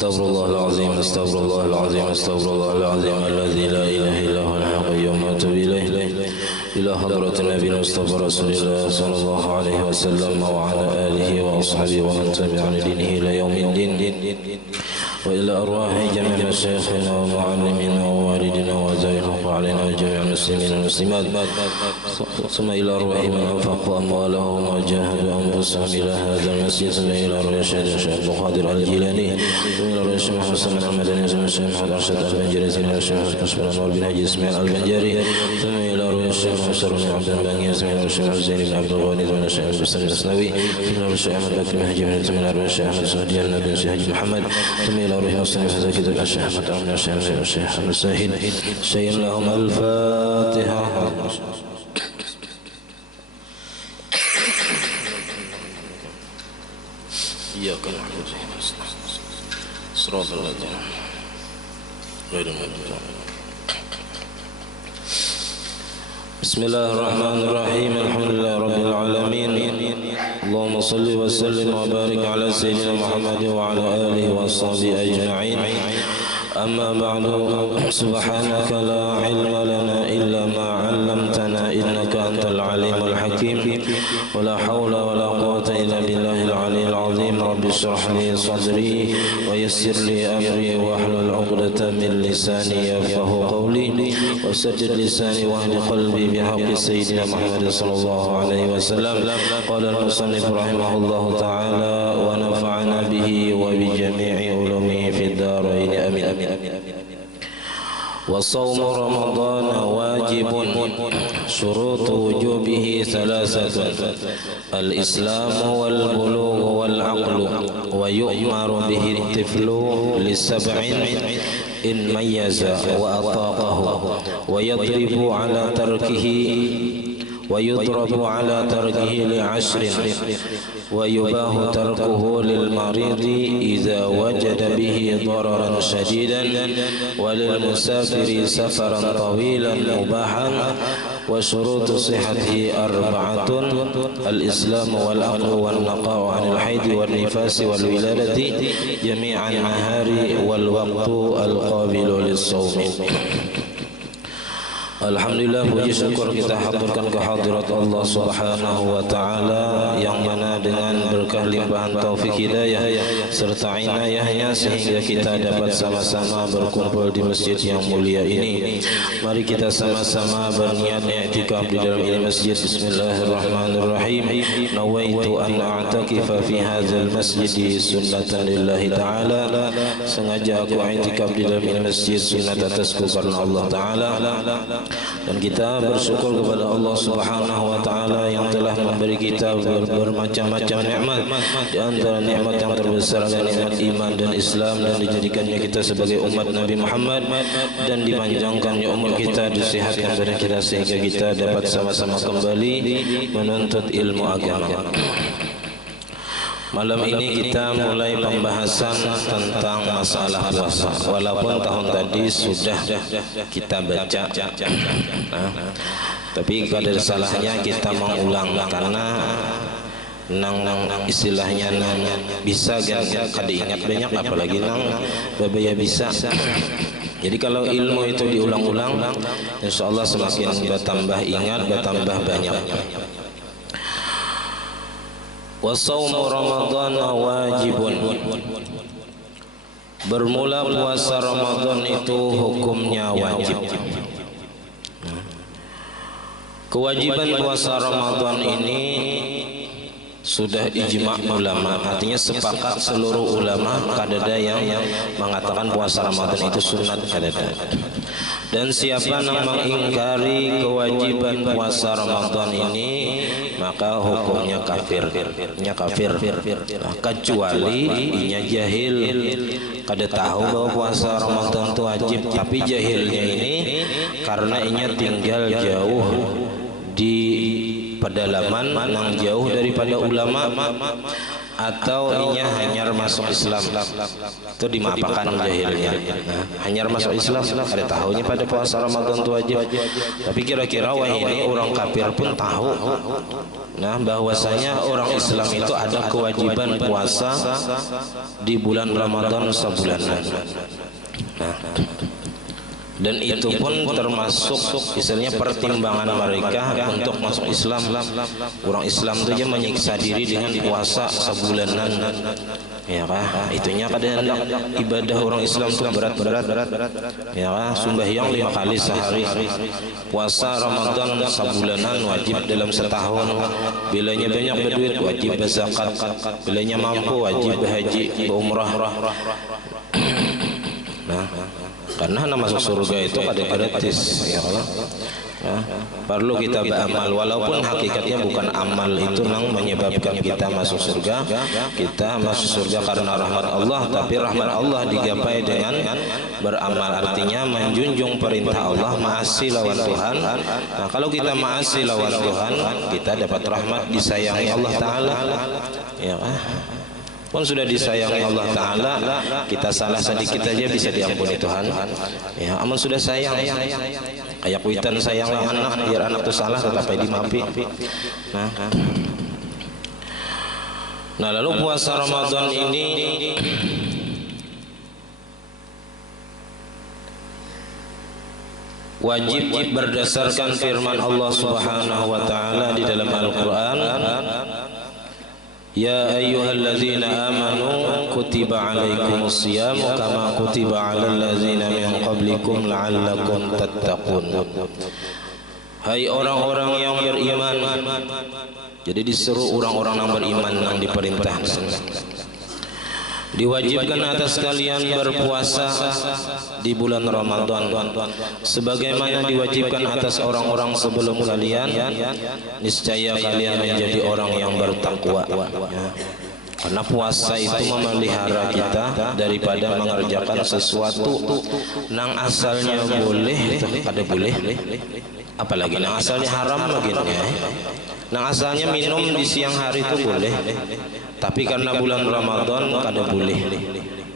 Astaghfirullahalazim, astaghfirullahalazim, astaghfirullahalazim alladzi la ilaha illa huwal hayyul qayyum wa atubu ilaih ila hadratin nabiy mustafa rasulillah sallallahu alaihi wasallam wa ala alihi wa ashabihi wa man tabi'a dinihi ila yaumiddin wa ila arwahi jami'i masyayikhina wa muallimina wa walidina wa zayyina alaina wa jami'il muslimin wal muslimat thumma ila arwahi man anfaqa amwalahum wa jahadu anfusahum ila hadzal masjid thumma ila arwahi Syekh Abdul Qadir Al-Jilani ila arwahi Syekh Hasan Al-Madani Syekh Muhammad Arsyad Al-Banjari ila Syekh Kasbul Anwar bin Haji Ismail Al-Banjari thumma ila arwahi Syekh Muhammad bin Abdul Bani ila Syekh Zain bin Abdul Ghani ila Syekh Al-Basri Al-Asnawi ila Syekh Ahmad Bakri Haji ila arwahi Syekh Ahmad Sadiyan Nabi Syekh Haji Muhammad thumma ila arwahi Muslim Hasan Kitab Syekh Ahmad Amna Syekh Ahmad Sahid Syekh lahum al-Fatihah. إياك نعبد وإياك نستعين صراط الذين غير المغضوب عليهم. بسم الله الرحمن الرحيم الحمد لله رب العالمين اللهم صل وسلم وبارك على سيدنا محمد وعلى آله وصحبه أجمعين أما بعد سبحانك لا علم لنا إلا ما علمتنا إنك أنت العليم الحكيم ولا حول ولا قوة إلا بالله العلي العظيم رب اشرح لي صدري ويسر لي أمري واحلل عقدة من لساني يفقهوا قولي وسدد لساني واهد قلبي بحق سيدنا محمد صلى الله عليه وسلم. قال المصنف رحمه الله تعالى ونفعنا به وبجميع علومه في الدارين آمين. وصوم رمضان واجب شروط وجوبه ثلاثة الإسلام والبلوغ والعقل ويؤمر به الطفل لسبع إن ميز وأطاقه ويضرب على تركه لعشر ويباه تركه للمريض إذا وجد به ضررا شديدا وللمسافر سفرا طويلا مباحا. وشروط صحته أربعة الإسلام والعقل والنقاء عن الحيض والنفاس والولادة جميع النهار والوقت القابل للصوم. Alhamdulillah, puji syukur kita haturkan kehadirat Allah Subhanahu wa taala yang mana dengan berkah limpahan taufik hidayah serta inayahnya sehingga kita dapat sama-sama berkumpul di masjid yang mulia ini. Mari kita sama-sama berniat i'tikaf di dalam ini masjid. Bismillahirrahmanirrahim. Nawaitu an a'takifa fi hadzal masjid sunnatan lillahi taala. Sengaja aku i'tikaf di dalam ini masjid sunat atasku karena Allah taala. Dan kita bersyukur kepada Allah Subhanahu wa taala yang telah memberi kita bermacam-macam nikmat. Di antara nikmat yang terbesar adalah nikmat iman dan Islam, dan dijadikannya kita sebagai umat Nabi Muhammad, dan dipanjangkannya umur kita, disehatkan badan kita sehingga kita dapat sama-sama kembali menuntut ilmu agama. Malam ini kita mulai pembahasan tentang masalah puasa. Walaupun tahun tadi sudah kita baca, tapi kada salahnya kita mengulang karena istilahnya bisa kada ingat banyak, apalagi babaya bisa. Jadi kalau ilmu itu diulang-ulang, insyaallah semakin bertambah ingat, bertambah banyak. Wasaumu Ramadan wajibun. Bermula puasa Ramadan itu hukumnya wajib. Kewajiban puasa Ramadan ini sudah ijma' ulama, artinya sepakat seluruh ulama, kadada yang mengatakan puasa Ramadan itu sunat kadada. Dan siapa yang mengingkari kewajiban puasa Ramadan ini, maka hukumnya kafir. Kecuali inya jahil, kada tahu bahwa puasa Ramadan itu wajib, tapi jahilnya ini karena inya tinggal jauh di pedalaman yang jauh daripada ulama, atau inya hanyar masuk Islam itu dimaafkan jahilnya. Nah, hanyar masuk Islam ada tahunya pada puasa Ramadan itu wajib, tapi kira-kira wah ini orang kafir pun tahu nah bahwasanya orang Islam itu ada kewajiban puasa di bulan Ramadan sebulanan. Nah, dan itu pun termasuk misalnya pertimbangan mereka untuk masuk Islam. Orang Islam itu aja menyiksa diri dengan puasa sebulanan, ya kah? Itunya kadang ibadah orang Islam itu berat-berat, ya kah? Sembahyang 5 kali sehari, puasa Ramadan sebulanan wajib dalam setahun, bilanya banyak berduit wajib berzakat, bilanya mampu wajib berhaji, berumrah. Nah, karena masuk surga itu ada gratis, ya Allah. Ya, perlu kita beramal walaupun hakikatnya bukan amal itu yang menyebabkan kita masuk surga. Kita masuk surga karena rahmat Allah, tapi rahmat Allah digapai dengan beramal, artinya menjunjung perintah Allah, maasi lawan Tuhan. Nah, kalau kita maasi lawan Tuhan, kita dapat rahmat, disayangi Allah Ta'ala, ya pun sudah disayangi Allah Ta'ala, kita salah sedikit aja bisa diampuni Tuhan. Ya, aman sudah sayang, kayak kuitan sayang anak, biar anak itu salah tetapi dimaafi. Nah, lalu puasa Ramadan ini wajib berdasarkan firman Allah Subhanahu wa Ta'ala di dalam Al-Quran. Ya ayyuhalladzina amanu kutiba alaikumus siyamu kama kutiba alal ladzina min qablikum la'allakum tattaqun. Hai orang-orang yang beriman. Jadi disuruh orang-orang yang beriman yang diperintah, diwajibkan atas kalian berpuasa di bulan Ramadan sebagaimana diwajibkan atas orang-orang sebelum kalian, niscaya kalian menjadi orang yang bertakwa. Karena puasa itu memelihara kita daripada mengerjakan sesuatu nang asalnya boleh, kada boleh, apalagi nang asalnya haram begini. Nang asalnya minum di siang hari itu boleh, tapi karena bulan Ramadan kada boleh,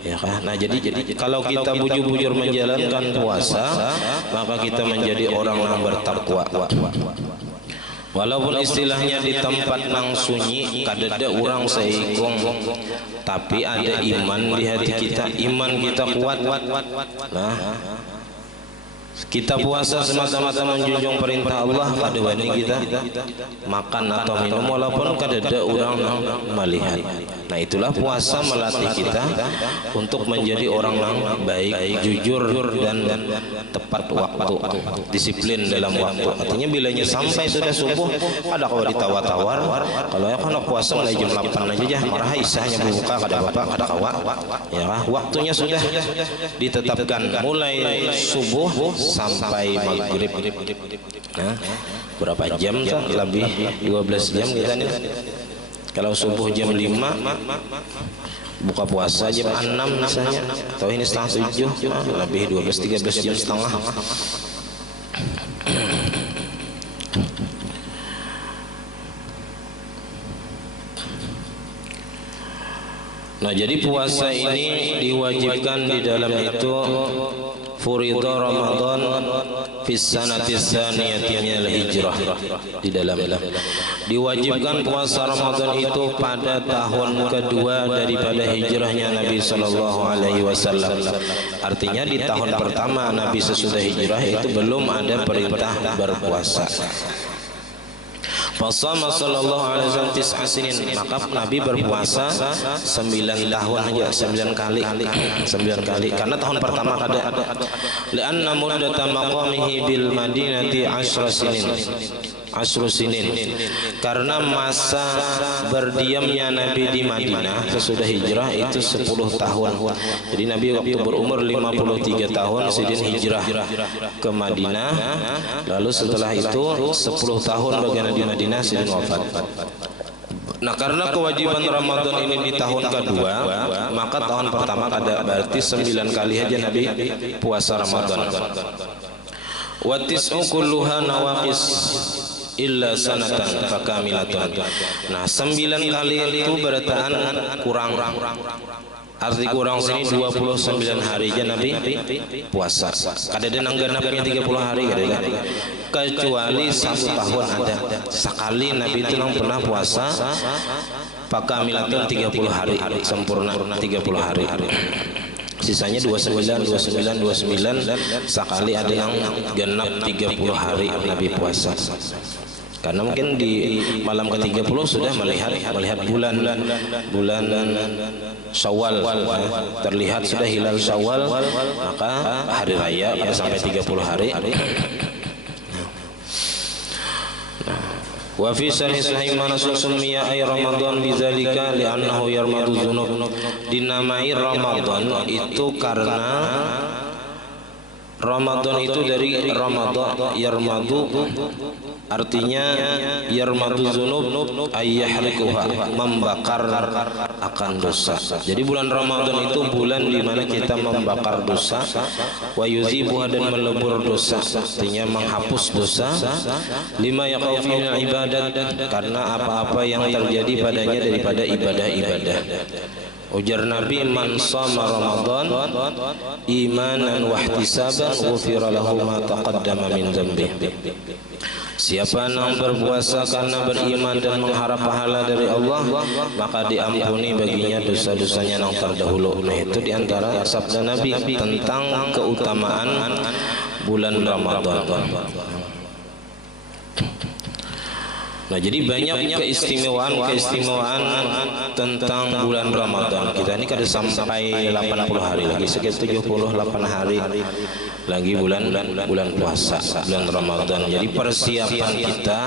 ya kan? Nah, jadi kalau kita bujur-bujur menjalankan puasa, maka kita menjadi orang yang bertakwa. Walaupun istilahnya di tempat nang sunyi kada ada orang seikung, tapi ada iman di hati kita, iman kita kuat. Nah, kita puasa semata-mata menjunjung perintah Allah, kada wani kita makan atau minum walaupun kada ada orang yang melihat. Nah, itulah puasa melatih kita untuk menjadi orang yang baik, jujur dan tepat waktu, disiplin dalam waktu. Artinya bilanya sampai sudah subuh ada kau ditawar-tawar. Kalau ya kan puasa mulai jam 8 aja ya, marah isahnya buka kada bapak kada kawa. Ya, waktunya sudah ditetapkan mulai subuh sampai maghrib. Nah, berapa jam tuh? Lebih 12 jam kita nih. Kalau subuh jam 5, buka puasa jam 6 misalnya, atau ini setengah 7, lebih 12-13 jam setengah. Nah, jadi puasa ini diwajibkan di dalam itu Furida Ramadan fis sanati tsaniyati minal hijrah, di dalam diwajibkan puasa Ramadan itu pada tahun kedua daripada hijrahnya Nabi sallallahu alaihi wasallam. Artinya di tahun pertama Nabi sesudah hijrah itu belum ada perintah berpuasa. Fasama sallallahu alaihi wasallam tis'a sinin, maka Nabi berpuasa 9 tahun aja, 9 kali karena tahun pertama kada. Li'anna muddata maqamihi bil madinati 10 sinin, karena masa berdiamnya Nabi di Madinah sesudah hijrah itu 10 tahun. Jadi Nabi waktu berumur 53 tahun sidin hijrah ke Madinah, lalu setelah itu 10 tahun bagaimana di Madinah sidin wafat. Nah, karena kewajiban Ramadan ini di tahun kedua, maka tahun pertama kada, berarti 9 kali aja Nabi puasa Ramadan. Wa tis'u kulluha nawaqis, illa sanatan fakamilatan. Nah, 9 kali itu berataan kurang. Arti kurang sini 29 hari aja Nabi puasa. Kadang angganapnya 30 hari kadang. Kecuali 1 tahun ada sekali Nabi itu pernah puasa fakamilatan 30 hari, sempurna 30 hari. Sisanya 29 sekali ada yang genap 30 hari Nabi puasa. Karena mungkin di malam ke-30 sudah melihat bulan Syawal, terlihat sudah hilal Syawal, maka hari raya sampai 30 hari. Wa fi sahih mana summiya ay Ramadan bidzalika li'annahu yarmadu dzunub. Dinamai Ramadan itu karena Ramadan itu dari Ramadan yarmadu, artinya yarmadu dzunub ayyahrikuha, membakar akan dosa. Jadi bulan Ramadan itu bulan di mana kita membakar dosa, wa yuzibuha, dan melebur dosa, artinya menghapus dosa, lima yaqau fil ibadat, karena apa-apa yang terjadi padanya daripada ibadah-ibadah. Ujar Nabi, man shama Ramadan imanan wa ihtisaban ghufira lahu ma taqaddama min dzambi. Siapa yang berpuasa karena beriman dan mengharap pahala dari Allah, maka diampuni baginya dosa-dosanya yang terdahulu. Nah, itu diantara sabda Nabi tentang keutamaan bulan Ramadan. Nah, jadi banyak keistimewaan tentang bulan Ramadan. Kita ini kada sampai 80 hari lagi, sekitar 78 hari lagi bulan puasa, bulan Ramadan. Jadi persiapan kita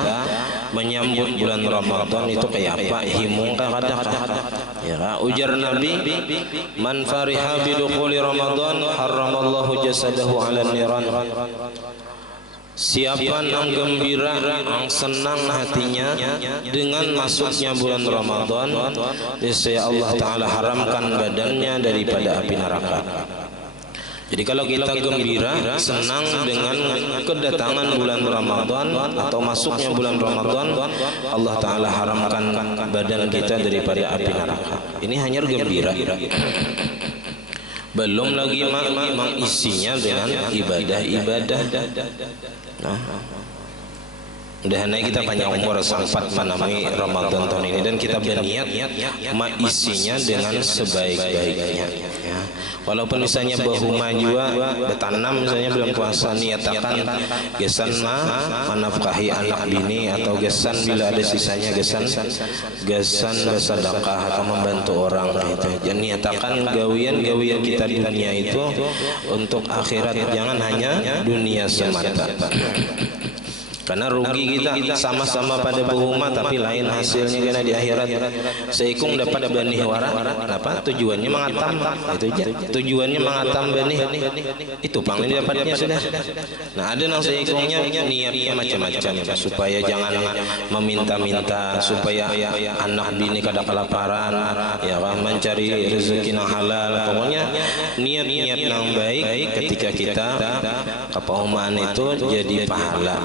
menyambut bulan Ramadan itu kayak apa? Himung kadang-kadang. Ya, ujar Nabi, man fariha bidukhuli Ramadan harramallahu jasadahu 'alan niran. Siapa yang gembira, yang senang hatinya dengan masuknya bulan Ramadan, niscaya Allah Ta'ala haramkan badannya daripada api neraka. Jadi kalau kita gembira, senang dengan kedatangan bulan Ramadan atau masuknya bulan Ramadan, Allah Ta'ala haramkan badan kita daripada api neraka. Ini hanya gembira. Belum lagi mengisinya dengan ibadah-ibadah. Nah, mudah-mudahan kita panjang umur sempat menamai Ramadan tahun ini, dan kita berniat mengisinya dengan sebaik-baiknya. Ya. Walaupun misalnya bahuma juga bertanam, misalnya bulan puasa niatakan gesan menafkahi anak bini, atau gesan bila ada sisanya gesan bersedekah atau membantu orang gitu. Jadi niatakan gawian kita di dunia itu untuk akhirat, jangan hanya dunia semata. Karena rugi kita sama-sama pada buhuma tapi lain hasilnya karena di akhirat. Seikung dapat benih wara, apa tujuannya mengatam, itu aja. Tujuannya mengatam benih, itu paling dapatnya sudah. Nah, ada yang seikungnya niatnya macam-macam supaya jangan meminta-minta, supaya anak bini kada kelaparan, ya kan, mencari rezeki yang halal. Pokoknya niat-niat yang baik ketika kita kepahuman itu jadi pahala.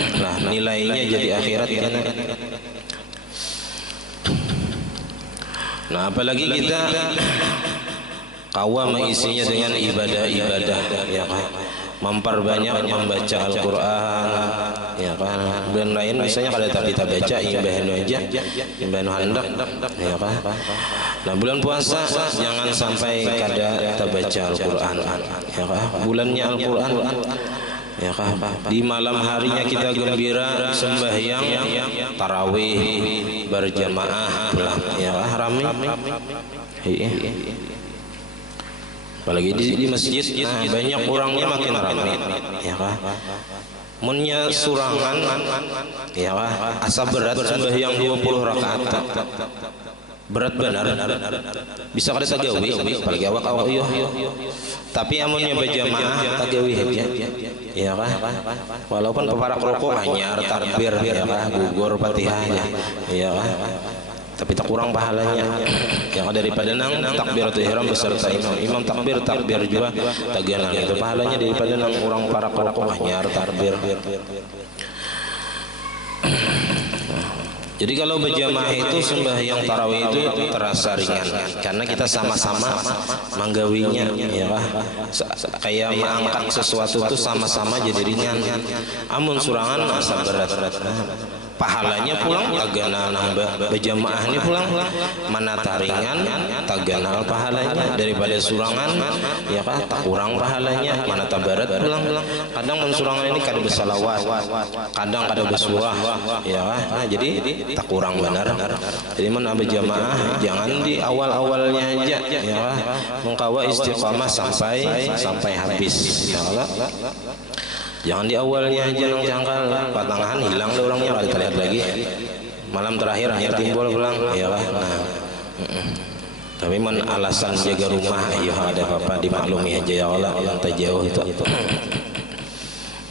Nah, nilainya jadi akhirat kan. Nah, apalagi kita kawam mengisinya dengan ibadah-ibadah, ya kan, memperbanyak membaca Al-Quran, ya kan, dan lain misalnya kalau kita baca imbahnu aja, imbahnu hendak, ya kan. Nah, bulan puasa jangan sampai kada kita baca Al-Quran, ya kan, bulannya Al-Quran. Ya kan, di malam harinya kita gembira sembahyang tarawih berjamaah pulang, ya kan, ramai. Apalagi di masjid, nah, banyak orangnya makin ramai, ya kan. Munnya surangan, ya kan, asa berat sembahyang 20 rakaat. Berat benar, bisa kada tagawi, apalagi awak iya. Tapi amunnya berjamaah tagawi aja, ya kan. Walaupun peparak rokok hanya takbir, ya kan, gugur Fatihahnya, ya kan. Tapi tak kurang pahalanya, yang daripada nang takbiratul ihram beserta imam takbir juga tagihan itu pahalanya daripada nang orang para rokok hanya takbir. Jadi kalau berjamaah itu sembahyang tarawih itu terasa ringan karena kita sama-sama menggawinya, ya Pak. Kayak mengangkat sesuatu itu sama-sama jadi ringan. Amun surangan asa berat. Pahalanya pulang taganal nambah, berjamaah ini pulang mana taringan taganal pahalanya daripada surangan, ya Pak, tak kurang pahalanya mana tabarat pulang. Kadang mensurangan ini kada bersalawat, kadang kada bersurah, ya Pak. Nah, jadi tak kurang benar. Jadi mana berjamaah jangan di awal-awalnya aja, ya Pak. Mengkawa istiqamah sampai habis, ya Allah. Jangan di awalnya aja nang jangkal, patangan hilang deh orangnya, kada terlihat lagi. Malam terakhir hanya timbul pulang, ya Pak. Nah, tapi man alasan jaga rumah, ya ada apa-apa dimaklumi aja, ya Allah. Lantai jauh itu.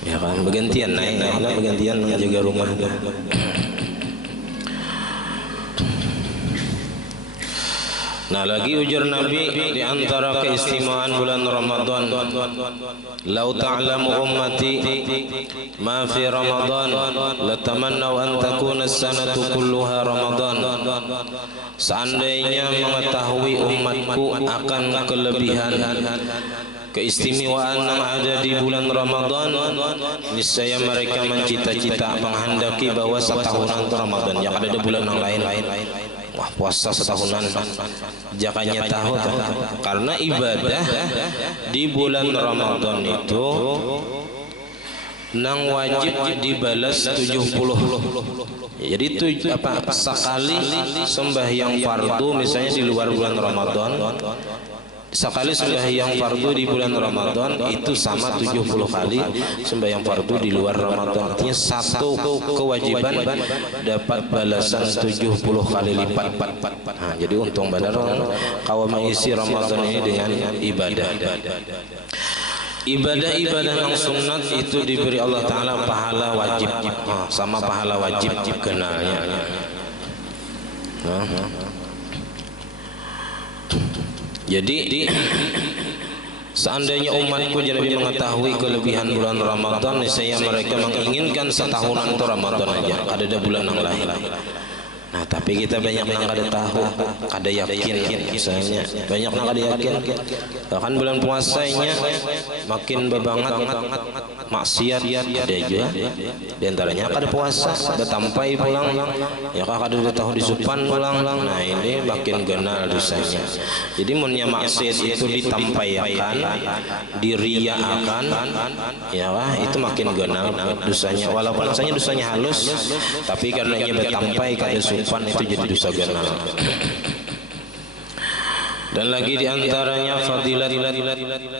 Ya kan, bergantian naik, bergantian jaga rumah. Nah, lagi ujar Nabi di antara keistimewaan bulan Ramadan, "Lau ta'lamu ummati ma fi Ramadan latamannaw an takuna as-sanatu kulluha Ramadan." Seandainya mengetahui umatku akan kelebihan keistimewaan yang ada di bulan Ramadan, niscaya mereka mencita-cita menghendaki bahwa setahunan Ramadan, yang ada di bulan yang lain. Wah, puasa setahunan jakanya tahu karena ibadah di bulan Ramadan itu nang wajib dibalas 70. Jadi sekali sembahyang fardu misalnya di luar bulan Ramadan, sekali sembahyang fardu di bulan Ramadan itu sama 70 kali sembahyang fardu di luar Ramadan. Artinya satu kewajiban dapat balasan 70 kali lipat. Nah, jadi untung benar kalau mengisi Ramadan ini dengan ibadah. Ibadah-ibadah yang sunat itu diberi Allah Ta'ala pahala wajib, sama pahala wajib kenalnya. Jadi seandainya umatku jadi mengetahui kelebihan bulan Ramadan, niscaya mereka menginginkan setahunan itu Ramadan aja, ada bulan yang lain. Nah, tapi kita banyak yang kada tahu, kada yakin, misalnya banyak yang kada yakin. Bahkan bulan puasanya makin bebangat maksiat ada juga. Di antaranya kada puasa, kada tampai pulang, ya kada tahu disupan pulang. Nah, ini makin genal dosanya. Jadi munnya maksiat itu ditampaikan, diriakan, ya itu makin genal dosanya. Walaupun rasanya dosanya halus, tapi karenanya bertampai kada supan itu jadi dosa genal. Dan lagi diantaranya fadilat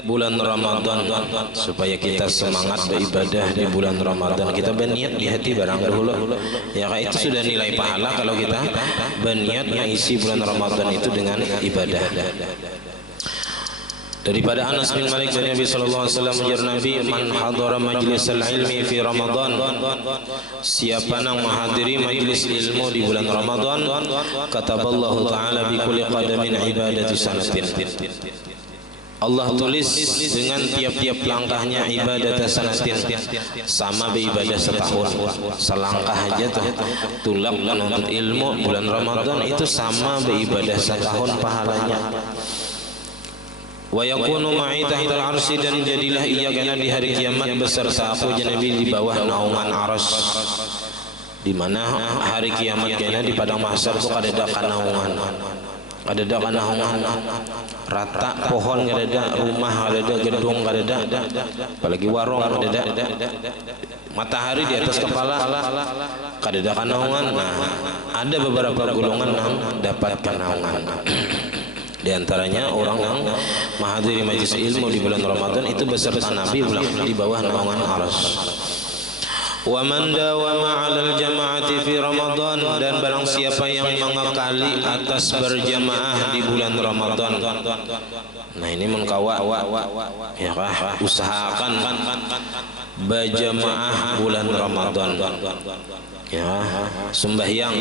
bulan Ramadan, supaya kita semangat beribadah di bulan Ramadan. Kita berniat di hati barang dahulu, ya itu sudah nilai pahala kalau kita berniat mengisi bulan Ramadan itu dengan ibadah. Daripada Anas bin Malik dari Nabi sallallahu alaihi wasallam, ujar Nabi, "Man hadara majlisal ilmi fi Ramadan." Siapa yang menghadiri majlis ilmu di bulan Ramadan, kataballahu ta'ala bi kulli qadamin ibadati sanatin. Allah tulis dengan tiap-tiap langkahnya ibadah sanatin, sama beribadah setahun. Selangkah aja tuh tulak menuntut ilmu bulan Ramadan itu sama beribadah setahun pahalanya. Wa yakunu ma'i tahtal arsy, dan jadilah ia karena di hari kiamat beserta aku Nabi di bawah naungan arsy. Di mana hari kiamat karena di padang mahsyar itu kada ada naungan. Kada ada naungan. Rata pohon kada ada, rumah kada ada, gedung kada ada, apalagi warung kada ada. Matahari di atas kepala kada ada naungan. Nah, ada beberapa golongan yang dapat naungan. Di antaranya orang yang menghadiri majlis ilmu di bulan Ramadan itu beserta Nabi di bawah naungan arsy. Wa man dawama 'alal jama'ati fi Ramadan, dan barang siapa yang mengekali atas berjamaah di bulan Ramadan. Nah, ini mengkawa ya usahakan berjamaah bulan Ramadan. Ya, sembahyang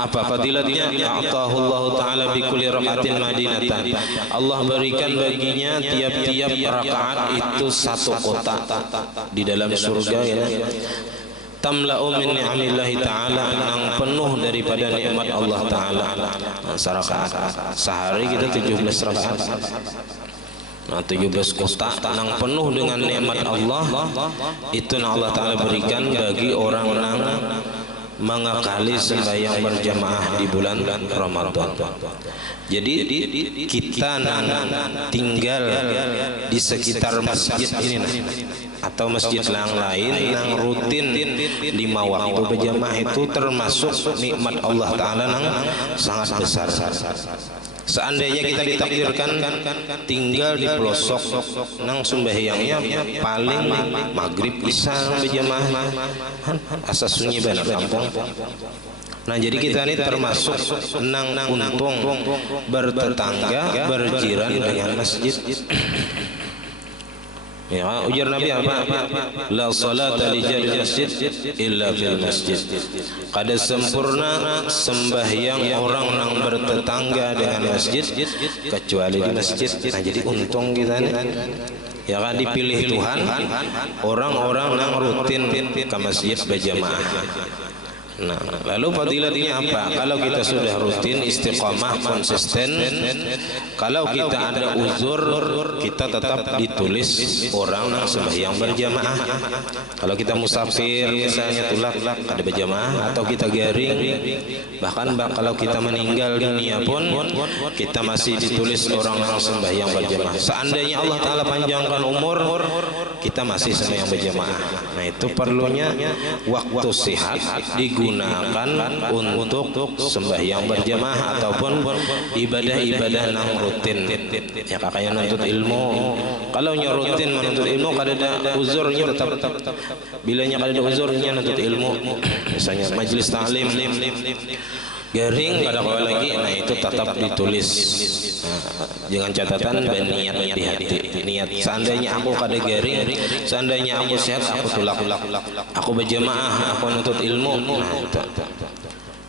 apa fadilatnya? A'tahullahu ta'ala bi kulli raka'atin madinatan. Allah berikan baginya tiap-tiap rakaat itu satu kota di dalam surga, ya. tamla'u min ni'amillahi ta'ala, yang penuh daripada nikmat Allah Ta'ala. Rakaat sehari kita 17 rakaat. Nah, 17 kotak yang penuh dengan nikmat Allah itu yang Allah Ta'ala berikan bagi orang yang mengakali sembahyang berjamaah di bulan Ramadan. Jadi kita tinggal di sekitar masjid ini atau masjid yang lain yang rutin 5 waktu berjamaah itu termasuk nikmat Allah Ta'ala yang sangat besar. Seandainya kita ditakdirkan tinggal di pelosok nang sembahyangnya paling maghrib isya berjamaah asa sunyi benar kampung. Nah, jadi kita ini termasuk nang untung bertetangga berjiran dengan masjid. Ya, ujar Nabi apa? La salata li jaril masjid illa fil masjid. Kada sempurna sembahyang orang yang bertetangga dengan masjid kecuali di masjid. Nah, jadi untung kita nih. Ya kan dipilih Tuhan orang-orang yang rutin ke masjid berjamaah. Nah, lalu fadilatnya apa? Kalau kita sudah rutin, istiqamah, konsisten, kalau kita ada uzur, kita tetap ditulis orang yang sembahyang berjamaah. Kalau kita musafir, misalnya tulak ada berjamaah, atau kita garing, bahkan kalau kita meninggal dunia pun, kita masih ditulis orang yang sembahyang berjamaah. Seandainya Allah Ta'ala panjangkan umur, kita masih sembahyang berjamaah. Nah, itu perlunya waktu sehat digunakan untuk sembahyang berjamaah ataupun ibadah-ibadah yang rutin. Ya, kakaknya nuntut ilmu, kalau rutin menuntut ilmu kada ada uzurnya tetap. Bilanya kada ada uzurnya nuntut ilmu, misalnya majelis ta'lim garing kada kau lagi, nah itu tetap ditulis. Dengan catatan dan niat di hati. Niat seandainya aku kada garing, seandainya aku sehat, aku tulak, aku berjamaah, aku nuntut ilmu.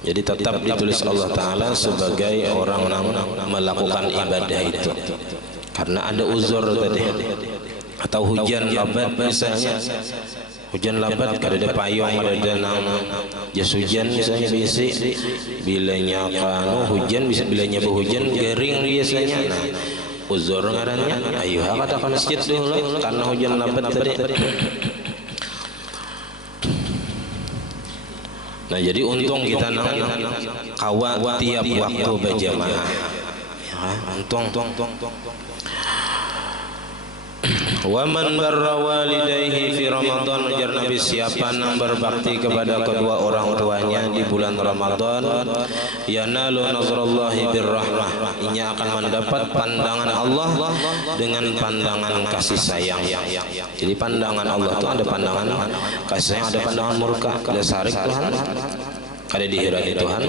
Jadi tetap ditulis Allah Ta'ala sebagai orang yang melakukan ibadah itu. Karena ada uzur tadi, atau hujan lebat misalnya. Hujan lebat kada ada payung, kada ada nang jas hujan misalnya bisi, bilanya hujan bisa bilanya berhujan garing biasanya. Nah, uzur ngarannya ayo kata ke masjid dulu karena hujan lebat tadi. Nah, jadi untung kita nang kawa tiap waktu berjamaah. Ya, untung. Wa man barra walidayhi fi Ramadan, ujar Nabi, siapa yang berbakti kepada kedua orang tuanya di bulan Ramadan, yanalu nazrallahi birrahmah, ia akan mendapat pandangan Allah dengan pandangan kasih sayang. Jadi pandangan Allah itu ada pandangan kasih sayang, ada pandangan murka, ada sarik Tuhan, ada dihirati Tuhan.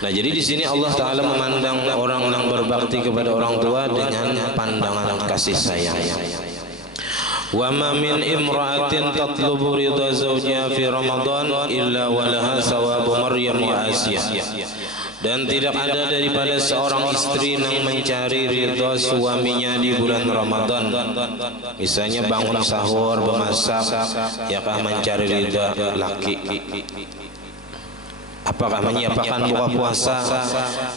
Nah, jadi di sini Allah Ta'ala memandang orang yang berbakti kepada orang tua dengan pandangan kasih sayang. Wa ma min imra'atin tatlubu ridha zawjiha fi Ramadan illa walaha sawabu Maryam wa Asiyah. Dan tidak ada daripada seorang istri yang mencari ridha suaminya di bulan Ramadan. Misalnya bangun sahur, memasak, yakah mencari ridha laki. Apakah menyiapkan buka puasa,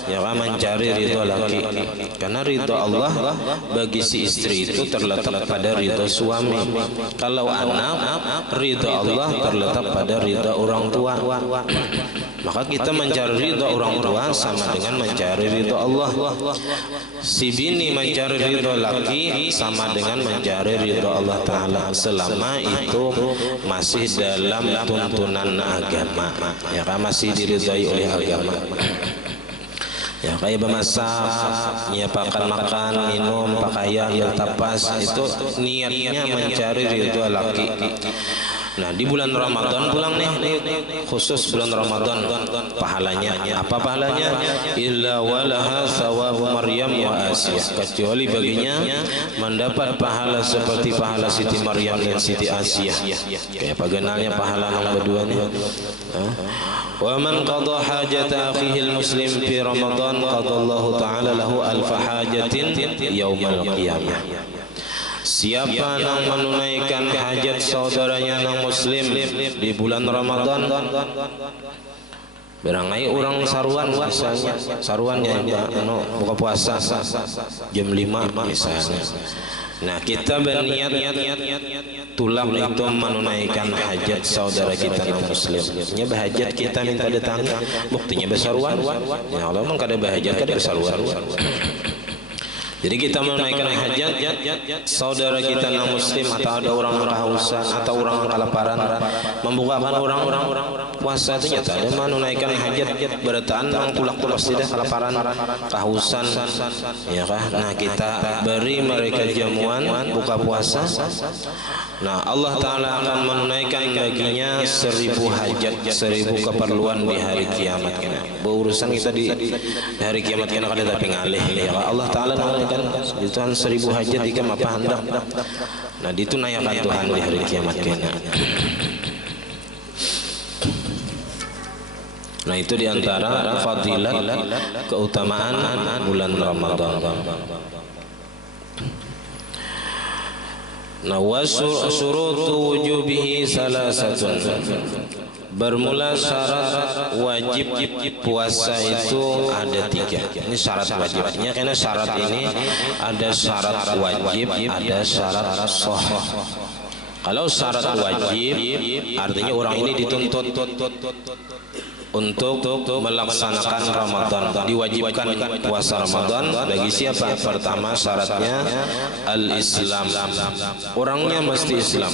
ya kan, mencari ridho laki. Karena ridho Allah bagi si istri itu terletak pada ridho suami. Kalau anak, ridho Allah terletak pada ridho orang tua. Maka kita mencari ridho orang tua sama dengan mencari ridho Allah. Si bini mencari ridho laki sama dengan mencari ridho Allah Ta'ala, selama itu masih dalam tuntunan agama, ya kan, masih diridhai oleh agama. Ya, kayak memasak, menyiapkan makan, minum, pakaian, bertapas, itu niatnya mencari ridho laki. Nah, di bulan Ramadan pulang nih, khusus bulan Ramadan, pahalanya apa pahalanya? Illa walaha sawabu Maryam wa Asiyah, kecuali baginya mendapat pahala seperti pahala Siti Maryam dan Siti Asiyah. Kayak paganalnya pahala yang berdua nih. Wa man qada hajata akhihi al-muslim fi Ramadan qadallahu ta'ala lahu alfa hajatin yaumal qiyamah. Siapa yang menunaikan hajat saudaranya yang muslim di bulan Ramadan, berangai orang saruan misalnya, saruannya buka puasa jam 5 misalnya. Nah, kita berniat tulang itu menunaikan hajat saudara kita yang muslim. Nya bahajat kita minta datang, buktinya besaruan. Ya Allah mah kada bahajat kada besaruan. Jadi kita menunaikan hajat saudara kita yang muslim, atau ada orang kehausan atau orang kelaparan, membukakan orang puasa itu nyata ada menunaikan hajat berataan orang tulak-tulak tidak kelaparan kehausan, ya kah? Nah, kita beri mereka jamuan buka puasa. Nah, Allah Ta'ala akan menunaikan baginya 1000 hajat, 1000 keperluan di hari kiamat. Berurusan kita di hari kiamat kena kada tapi ngalih, ya Allah Ta'ala menunaikan Tuhan 1000 hajat jika apa hendak. Nah, ditunaikan Tuhan di hari kiamat kena. Nah, itu diantara fadilat keutamaan bulan Ramadan. Nah, wasyurutu wujubihi salasatun. Bermula syarat wajib puasa itu ada 3. Ini syarat wajibnya, karena syarat ini ada syarat wajib, ada syarat sahih. Kalau syarat wajib artinya orang ini dituntut untuk melaksanakan Ramadan, diwajibkan puasa Ramadan bagi siapa? Pertama syaratnya al-Islam, orangnya mesti Islam.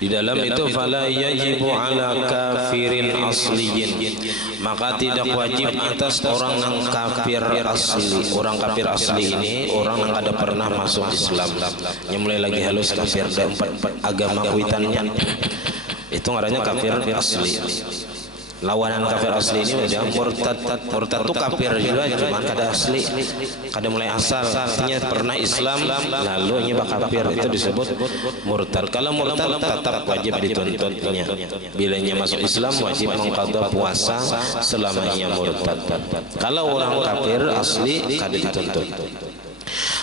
Di dalam itu fala yajibu ala kafirin asliyin, maka tidak wajib atas orang yang kafir asli. Orang kafir asli ini orang yang ada pernah masuk Islam, yang mulai lagi halus kafir dan 4 agama kuitannya, itu ngarannya kafir asli. Lawanan kafir asli ini udah murtad. Murtad itu kafir juga, cuma kada asli, kada mulai asal, artinya pernah Islam lalu nya kafir, itu disebut murtad. Kalau murtad tetap wajib dituntutnya, bilanya masuk Islam wajib mengqadha puasa selama ia murtad. Kalau orang kafir asli kada dituntut.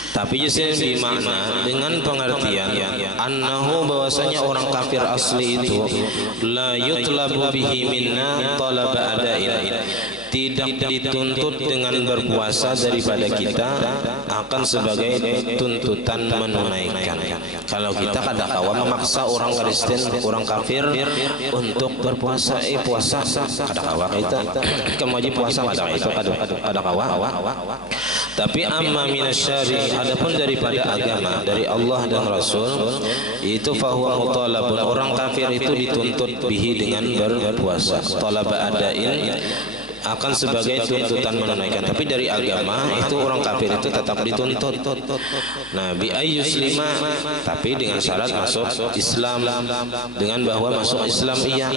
Tapi justru dimakna dengan pengertian annahu, bahwasanya orang kafir asli itu la yutlabu bihi minna talaba adain, tidak dituntut dengan berpuasa daripada kita akan sebagai tuntutan menunaikan. Kalau kita kada kawa memaksa orang Kristen, orang kafir untuk berpuasa, puasa kada kawa kita wajib puasa kada kawa. Tapi amma minasyari, adapun daripada agama dari Allah dan Rasul, itu fahuwa mutalabun, orang kafir itu dituntut bihi dengan berpuasa, talaba adain akan sebagai tuntutan menunaikan. Tapi dari agama itu orang kafir itu tetap dituntut. Nah, bi ayyuslima, tapi dengan syarat masuk Islam, dengan bahwa masuk Islam iya.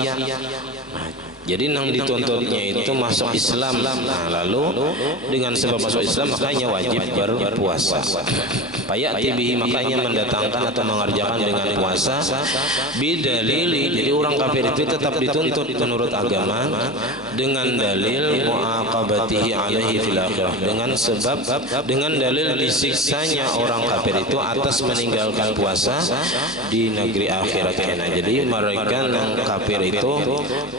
Jadi nang dituntutnya itu masuk Islam. Nah, lalu dengan sebab masuk Islam makanya wajib berpuasa. Payati bihi, makanya mendatangkan atau mengerjakan dengan puasa bidalili. Jadi orang kafir itu tetap dituntut menurut agama dengan dalil muaqabatihi alaihi fil akhirah, dengan sebab dengan dalil disiksanya orang kafir itu atas meninggalkan puasa di negeri akhirat. Jadi mereka yang kafir itu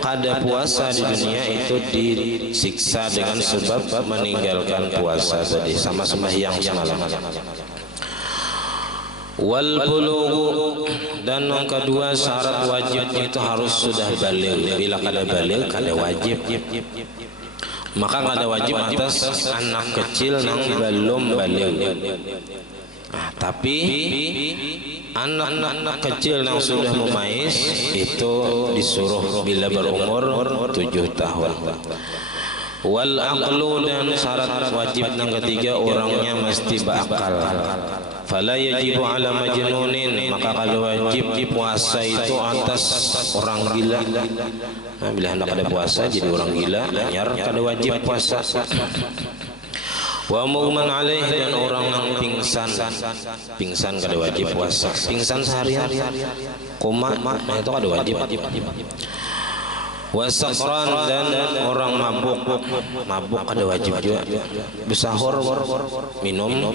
kada puasa di dunia itu disiksa dengan sebab meninggalkan puasa tadi, sama sembahyang semalam. Wal bulughu, dan yang kedua syarat wajib itu harus sudah baligh. Bila kada baligh kada wajib. Maka kada wajib atas anak kecil yang belum baligh. Tapi anak-anak kecil yang sudah memais itu disuruh bila berumur 7 tahun. Wal aqlu, dan syarat wajib yang ketiga orangnya mesti berakal. Fala yajibu ala majnunin, maka kalau wajib puasa itu atas orang gila. Nah, bila hendak ada puasa jadi orang gila, nyar kada wajib puasa. Wa mughman alaih, dan orang yang pingsan kada wajib puasa. Pingsan seharian koma, nah itu kada wajib. Wa sakran, dan orang mabuk kada wajib juga. Besahur minum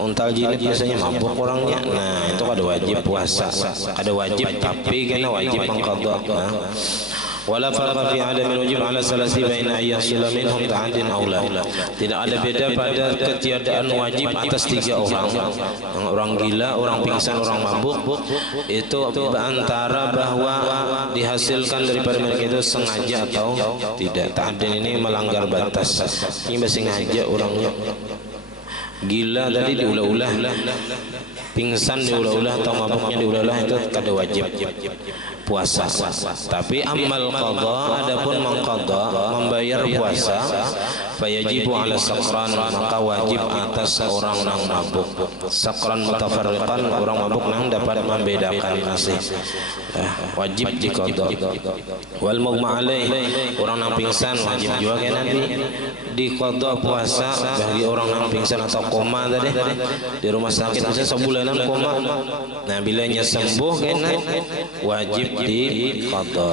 Untal jilid biasanya mabuk orangnya. Nah, itu kada wajib puasa. Kada wajib tapi kena wajib mengqadha. Wala farqa fi adamil wajib ala salasi baina ayyasila minhum ta'adin aula. Tidak ada beda pada ketiadaan wajib atas 3 orang. Orang gila, orang pingsan, orang mabuk. Itu antara bahwa dihasilkan daripada mereka itu sengaja atau tidak. Ta'adin ini melanggar batas. Ini masih sengaja orangnya. Gila tadi diulah-ulah, pingsan diulah-ulah atau mabuknya diulah-ulah, itu kada wajib puasa. Tapi amal qadha, adapun mengqadha, membayar puasa, fayajibu ala sakran, maka wajib atas orang yang mabuk. Sakran mutafarriqan, orang mabuk yang dapat membedakan masih wajib diqadha. Wal mughma alaih, orang yang pingsan wajib juga kan nanti diqadha puasa bagi orang yang pingsan atau koma tadi di rumah sakit misalnya sebulanan koma. Nah, bilanya sembuh kena wajib diqadha.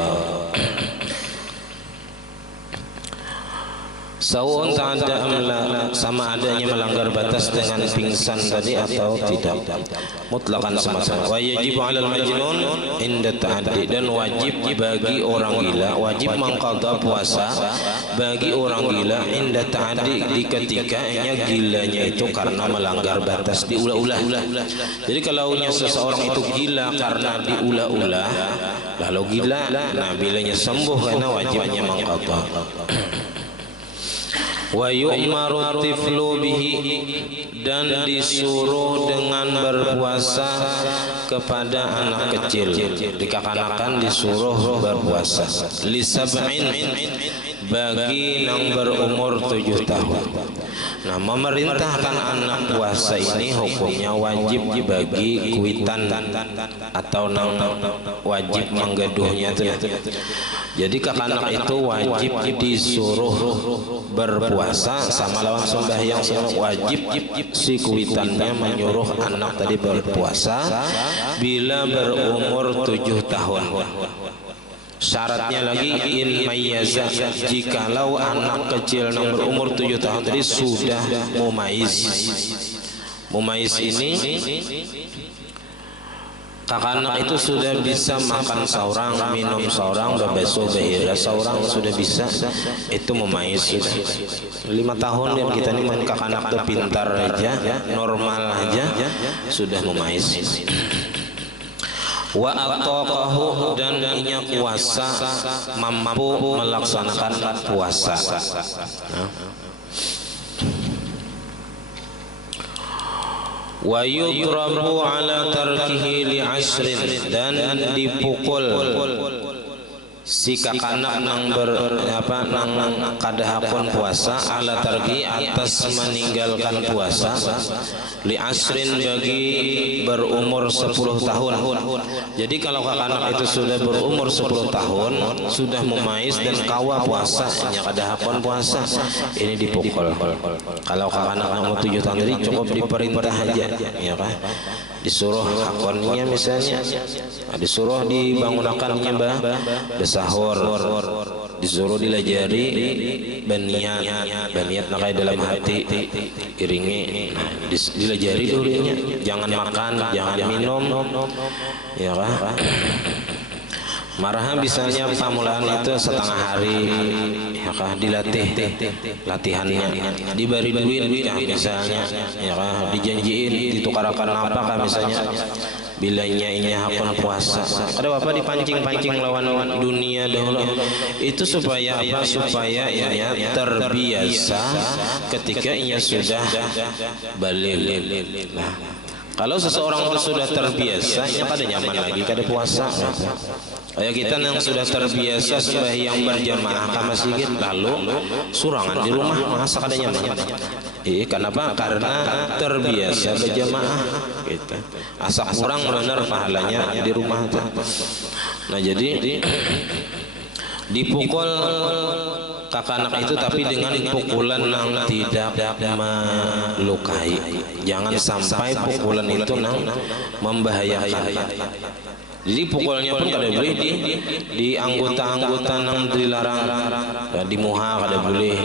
Sawun ta'adda amla, sama adanya melanggar batas dengan pingsan tadi atau tidak, mutlakan sama-sama. Wa yajibu 'alal majnun inda ta'addi, dan wajib bagi orang gila, wajib mengqadha puasa bagi orang gila inda ta'addi, di ketika gilanya itu karena melanggar batas, diulah-ulah. Jadi kalau seseorang itu gila karena diulah-ulah, lalu gila, nah bilanya sembuh karena wajibnya mengqadha. Wa yu'maru tiflu bihi, dan disuruh dengan berpuasa kepada anak kecil, di kekanakan disuruh berpuasa. Li sab'in, bagi yang berumur 7 tahun. Nah, memerintahkan anak puasa ini hukumnya wajib bagi kuitan atau nang wajib menggaduhnya. Jadi kekanak itu wajib disuruh berpuasa sama lawan sembahyang, wajib si kuitannya menyuruh anak tadi berpuasa bila berumur 7 tahun. Syaratnya lagi in mayyaza, jikalau anak kecil yang berumur 7 tahun tadi sudah mumaiz. Mumaiz ini kakanak itu sudah bisa makan saurang, minum saurang, bebeso behira saurang, sudah bisa, itu mumaiz sudah. 5 tahun yang kita ini main kakanak tuh pintar aja, normal aja, sudah mumaiz. Wa ataqahu, dan inya kuasa, mampu melaksanakan puasa. Wa yudrabu ala tarkihi li ashrin, dan dipukul si kakanak nang nang kadahapun puasa, ala tarki, atas meninggalkan puasa, li asrin, bagi berumur 10 tahun. Jadi kalau kakanak itu sudah berumur 10 tahun, sudah memais dan kawa puasa, hanya kadahapun puasa, ini dipukul. Kalau kakanak umur 7 tahun tadi cukup diperintah aja, ya kan? Disuruh akonnya misalnya, disuruh dibangunakannya besahur, disuruh dilajari baniat nakai dalam hati, iringi dilajari dulunya, jangan makan, jangan minum, ya kan? Marahan misalnya pamulaan itu setengah hari, ya kah, dilatih latihannya, diberi duit ya misalnya, ya kah, dijanjiin ditukarakan apa kah misalnya, bilanya ini hakun puasa. Ada apa dipancing-pancing lawan dunia dahulu, itu supaya apa? Supaya ia terbiasa ketika ia sudah balik. Nah, kalau seseorang itu sudah terbiasa, ia kada nyaman lagi kada puasa. Kayak kita yang sudah terbiasa sembahyang berjamaah ke masjid, lalu surangan di rumah, masa kada nyaman? Kenapa? Karena terbiasa berjamaah. Gitu. Asa kurang benar pahalanya di rumah. Nah, jadi dipukul kakanak itu, tapi dengan pukulan yang tidak melukai. Jangan sampai pukulan itu membahayakan. Jadi pukulnya pun kada boleh di anggota-anggota yang dilarang, ya, di muha kada boleh,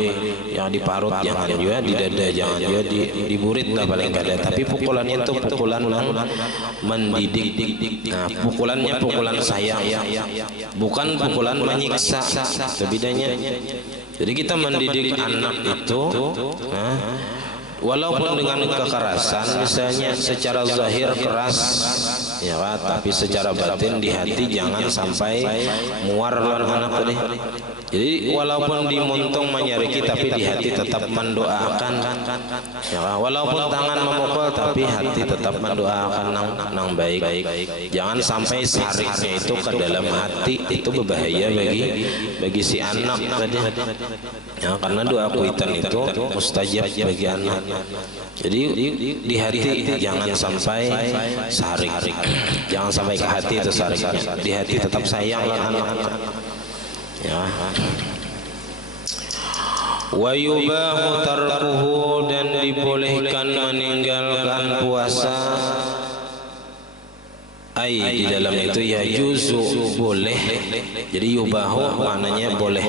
yang di parut jangan juga, di dada jangan juga, di burit lah paling kada. Tapi pukulannya itu pukulan yang mendidik. Nah, pukulannya pukulan sayang, bukan pukulan menyiksa. Itu bedanya. Jadi kita mendidik anak itu, nah, walaupun dengan kekerasan, misalnya secara zahir keras, ya, tapi secara batin di hati jangan sampai muar lawan anak tadi. Jadi walaupun dimuntung menyariki tapi di hati tetap mendoakan, ya, walaupun tangan memukul tapi hati tetap mendoakan nang baik. Jangan sampai sariknya itu ke dalam hati, itu berbahaya bagi si anak tadi. Ya, karena doa kuitan itu mustajab bagi anak. Jadi di hati jangan sampai sarik, jangan sampai ke hati itu sariknya. Di hati tetap sayang anak-anak. Ya. Wa yubahu tarkuhu, dan dibolehkan meninggalkan puasa. Di dalam itu ya juzu, boleh. Jadi yubahu maknanya boleh.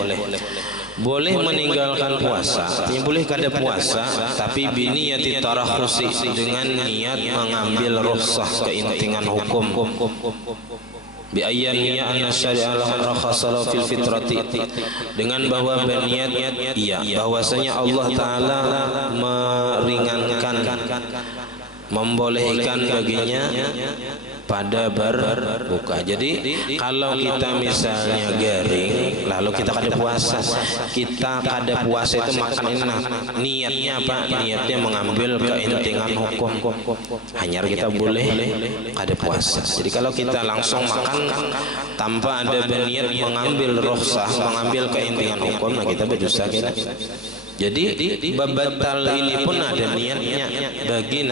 Boleh meninggalkan puasa, artinya boleh kada puasa, tapi biniyati tarakhusi, dengan niat mengambil rukhsah keintingan hukum. Bi ayyaniya anna syari'a rakhasa fil fitrati, dengan bahwa berniat bahwasanya Allah taala meringankan, membolehkan baginya pada berbuka. Jadi kalau kita misalnya garing lalu kita kada puasa, kita kada puasa itu makan enak, niatnya apa? Niatnya mengambil keintingan hukum, hanya kita boleh kada puasa. Jadi kalau kita langsung makan tanpa ada berniat mengambil rukhsah, mengambil keintingan hukum, nah kita berdosa kita. Jadi batal ini pun ada niatnya bagi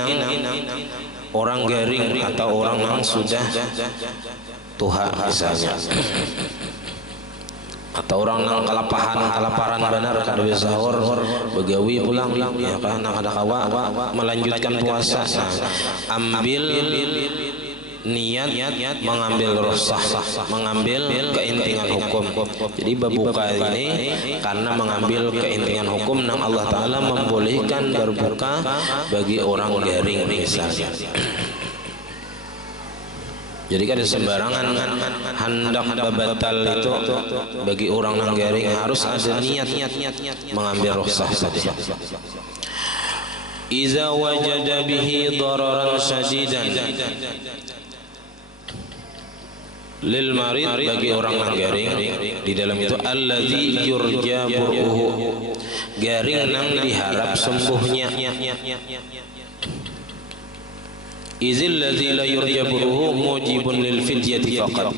orang garing atau orang yang sudah tuha misalnya, atau orang yang kelaparan benar kada bisa sahur, begawi pulang, ya kan, ada kawa melanjutkan puasa. Nah, ambil niat mengambil rukhsah, mengambil keintingan hukum. Jadi berbuka ini karena mengambil keintingan hukum, nang Allah taala membolehkan berbuka bagi orang garing misalnya. Jadi kada sembarangan hendak batal itu bagi orang yang garing, harus ada niat mengambil rukhsah tadi. Iza wajada bihi dararan syadidan lil marid, bagi orang yang garing, di dalam itu alladzi yurja bur'uhu, garing nang diharap sembuhnya. Izil ladzi la yurja bur'uhu mujibun lil fidyati faqat,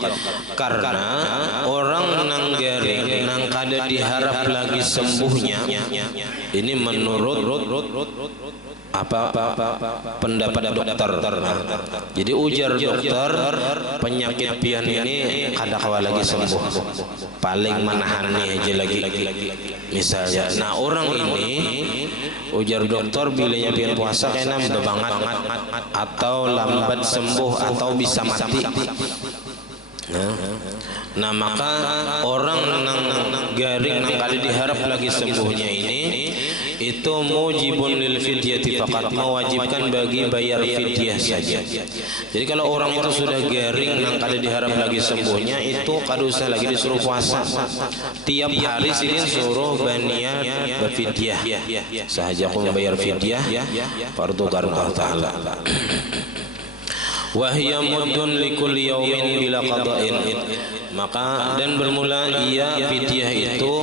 karena orang nang garing nang kada diharap lagi sembuhnya, ini menurut pendapat dokter. Jadi ujar dokter, penyakit pian ini kada kawa lagi sembuh, paling menahani aja lagi misalnya. Nah, orang ini ujar dokter bilanya pian puasa kena bebangat atau lambat sembuh atau bisa mati. Nah, maka orang nang garing nang kada diharap lagi sembuhnya ini, itu mujibun lil fidyati faqat, mewajibkan bagi bayar fidyah saja. Jadi kalau orang itu sudah garing nang kada diharap lagi sembuhnya, itu kada usah lagi disuruh puasa. Tiap hari sini suruh baniat berfidyah, sahaja kau bayar fidyah fardu Allah taala. Wahya muddun likulli yaumin bila qada'in, maka dan bermula ia fidyah itu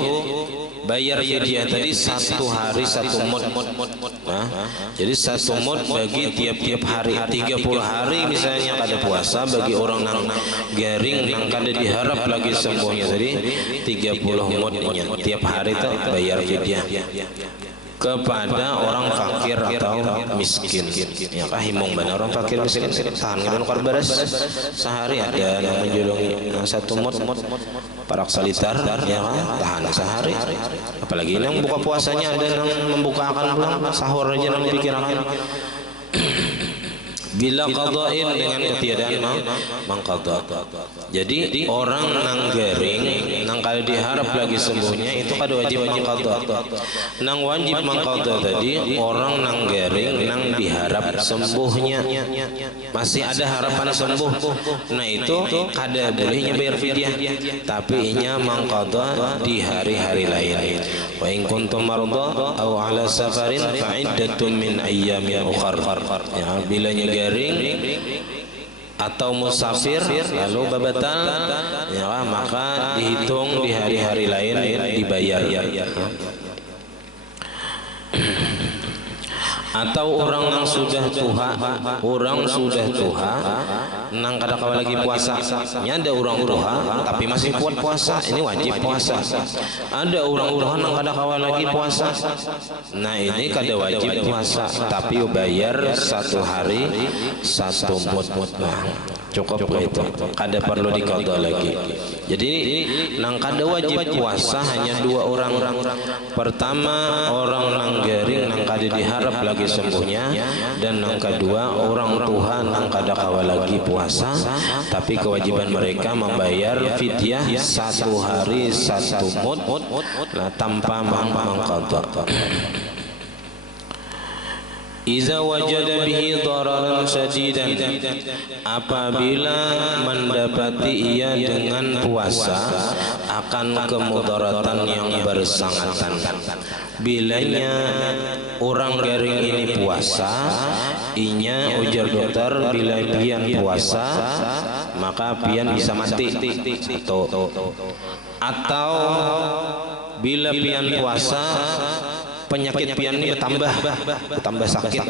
bayar fidyah tadi satu hari satu mud. Nah, jadi satu mud bagi tiap-tiap hari, 30 hari misalnya kada puasa, bagi orang nang garing nang kada diharap lagi sembuhnya tadi 30 mudnya tiap hari itu bayar fidyah kepada orang fakir atau miskin. Ya kah himung benar orang fakir miskin tahan ngedan korbaras sehari ada yang menjulungi satu mut parak salitar, ya kan, tahan sehari. Apalagi yang buka puasanya ada yang membuka akan pulang sahur aja yang pikiran bila qada'in dengan ketiadaan mangqadha. Jadi orang nang garing nang kalau diharap lagi sembuhnya itu kada wajib mangqadha. Nang wajib mangqadha tadi orang nang garing nang diharap sembuhnya, masih ada harapan sembuh. Nah itu kada bolehnya bayar fidyah, tapi inya mangqadha di hari-hari lain. Wa in kuntum marda aw ala safarin fa iddatun min ayyamin ukhar. Ya, bilanya garing atau musafir lalu babatal, ya, maka dihitung di hari-hari lain dibayar. Atau orang yang sudah tuha, nang kada kawa lagi puasa. Nya ada orang tuha tapi masih kuat puasa, ini wajib puasa. Ada orang tuha nang kada kawa lagi puasa, nah ini kada wajib puasa, tapi bayar 1 hari 1 mud. Nah, cukup itu, kada perlu diqadha lagi. Jadi nang kada wajib puasa hanya 2 orang. Pertama orang nang garing nang kada diharap lagi sembuhnya, dan yang kedua orang Tuhan yang kada kawa lagi puasa, tapi kewajiban mereka membayar fidyah 1 hari 1 mud, nah, tanpa mangqadha. Iza wajada bihi dararan syadidan, apabila mendapati ia dengan puasa akan kemudaratan yang bersangatan. Bilanya orang garing ini puasa, inya ujar dokter bila pian puasa maka pian bisa mati. Atau bila pian puasa penyakit pian ini bertambah sakit,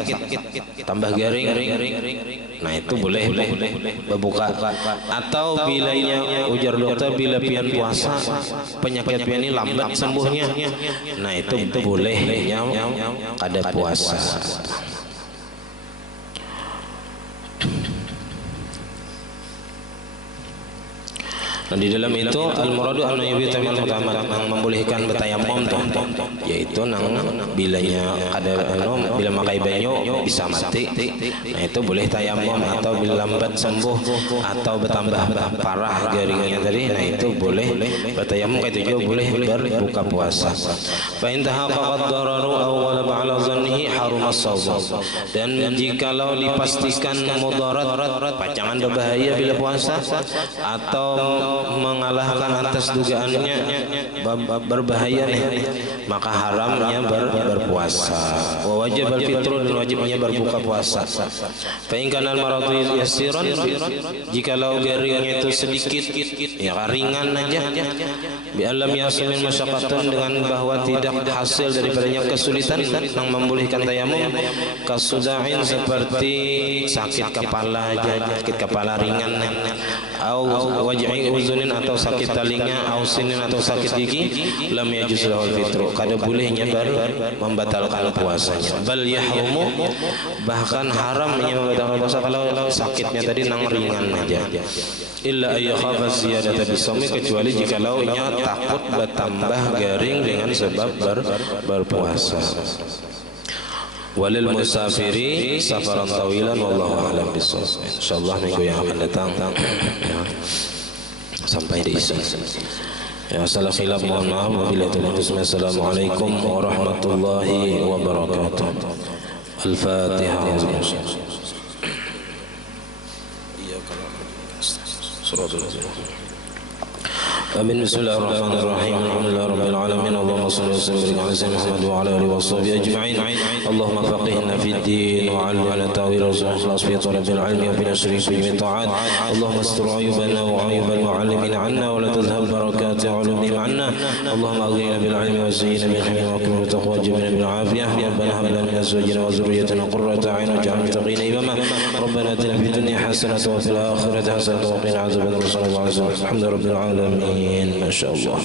tambah garing, nah itu boleh berbuka. Atau bilanya ujar dokter bila pian puasa penyakit pian ini lambat sembuhnya, nah itu boleh kada puasa. Nah, di dalam itu al-muradu an-nayyibita min mutamad, yang membolehkan bertayamum tuh, yaitu nang bilanya kada bila makai banyu bisa mati, nah itu boleh tayamum. Atau bila lambat sembuh atau bertambah parah garingnya tadi, nah itu boleh bertayamum, itu juga boleh berbuka puasa. Fa in tahaqqaqad dararu aw ghalaba 'ala dhannihi haruma as-shawm, dan jikalau dipastikan mudarat, pacangan berbahaya bila puasa, atau mengalahkan atas dugaannya berbahaya nih, maka haramnya berpuasa. Wa wajib al-fitru, dan wajibnya berbuka puasa. Fa in kana al-maradu yasiran, jikalau garingnya itu sedikit, ya ringan aja, bi alam yasil min masyaqqatun, dengan bahwa tidak hasil daripadanya kesulitan yang membolehkan tayamum, kasudain seperti sakit kepala aja, sakit kepala ringan, au waj'i uzunin atau sakit telinga, au sinin atau sakit gigi, lam yajuz lahul fitru, kada bolehnya membatalkan puasanya. Bal yahrumu, bahkan haramnya membatalkan puasa kalau sakitnya tadi nang ringan aja. Illa ayyakhafa ziyadata bisawmi, kecuali jikalau nya takut bertambah garing dengan sebab berpuasa. Walil musafiri safaran tawilan, wallahu a'lam bishawab. Insyaallah minggu yang akan datang ya, sampai di sini. Ya, salah khilaf mohon maaf. Wassalamualaikum warahmatullahi wabarakatuh. Al-Fatihah. Amin. Bismillahirrahmanirrahim. Alhamdulillah rabbil alamin. Allahumma shalli wa sallim ala sayyidina Muhammad wa ala alihi wa sahbihi ajma'in. Allahumma faqihna fid din wa 'allimna ta'wil wa ikhlas fi talabil ilmi wa fi nashri fi ta'at. Allahumma astur 'uyubana wa 'uyubal mu'allimin 'anna wa la tadhhab barakati 'ulumihim 'anna. Allahumma aghnina bil 'ilmi wa zayyinna bil hilmi wa akrimna bil taqwa wa jibna bil 'afiyah. Rabbana hab lana min azwajina wa dhurriyyatina qurrata a'yun waj'alna lil muttaqina imama. Rabbana atina fid dunya hasanatan wa fil akhirati hasanatan wa qina 'adzaban nar. Alhamdulillahirabbil alamin. ما شاء الله.